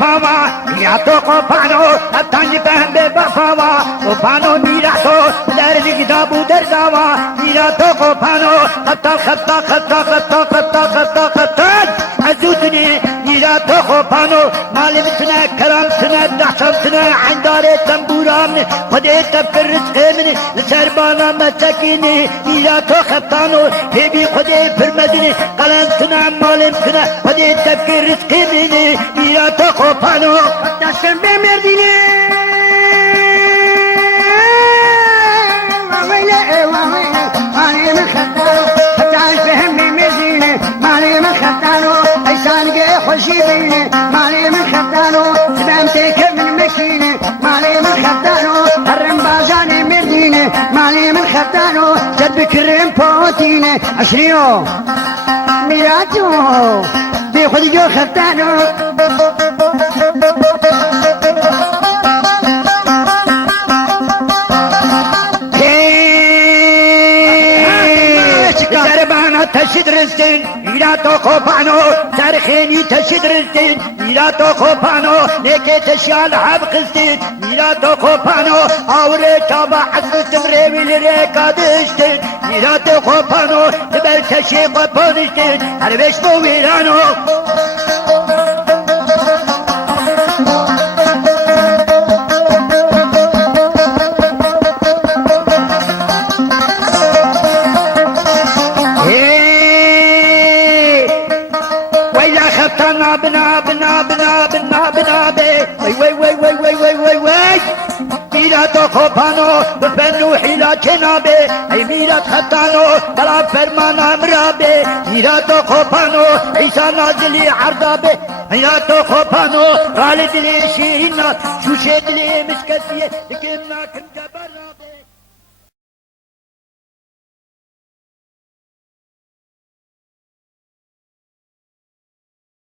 بفاوا يا تو قفانو تاني بهم بفاوا قفانو ميراتو در كتابو درزاوا يا تو قفانو خطا خطا خطا خطا خطا خطا خطا عزوتني يا تو قفانو مالمتنا كرامتنا دحشمتنا عندار تنبوران خدي تفكر رزقي مني لسربانا مسكيني يا تو خطانو هبي خدي فرمدني قلنتنا مالمتنا خدي تفكر رزقي مني يا تو قفانو دستم بمرديني مالي من خطانو فتاش بهم مزيني مالي من خطانو ايسان قي خوشي بيني مالي من خطانو سلامتك من مكيني مالي من خطانو هرم بازاني مرديني مالي من خطانو جد بكرم بوتيني عشريو ميراتو دي خدي جو خطانو تشد رزتين إلى توقفانو تاريخيني تشد رزتين إلى توقفانو لكي تشيال حبقستين إلى توقفانو أوري تابع حسن تمريوي لريكا دشتين إلى توقفانو تبال تشيق بونشتين هربش بويرانو بنا بنا بنا بنا بنا بنا بي وي وي وي وي وي وي وي ميلا توقفانو بفنو حيلا جنابي اي ميلا خطانو بلا فرمانا مرابي ميلا توقفانو عيسى نازلي عرضابي ميلا توقفانو غالد لي شيرينا شو شيد لي مسكسية كمنا كم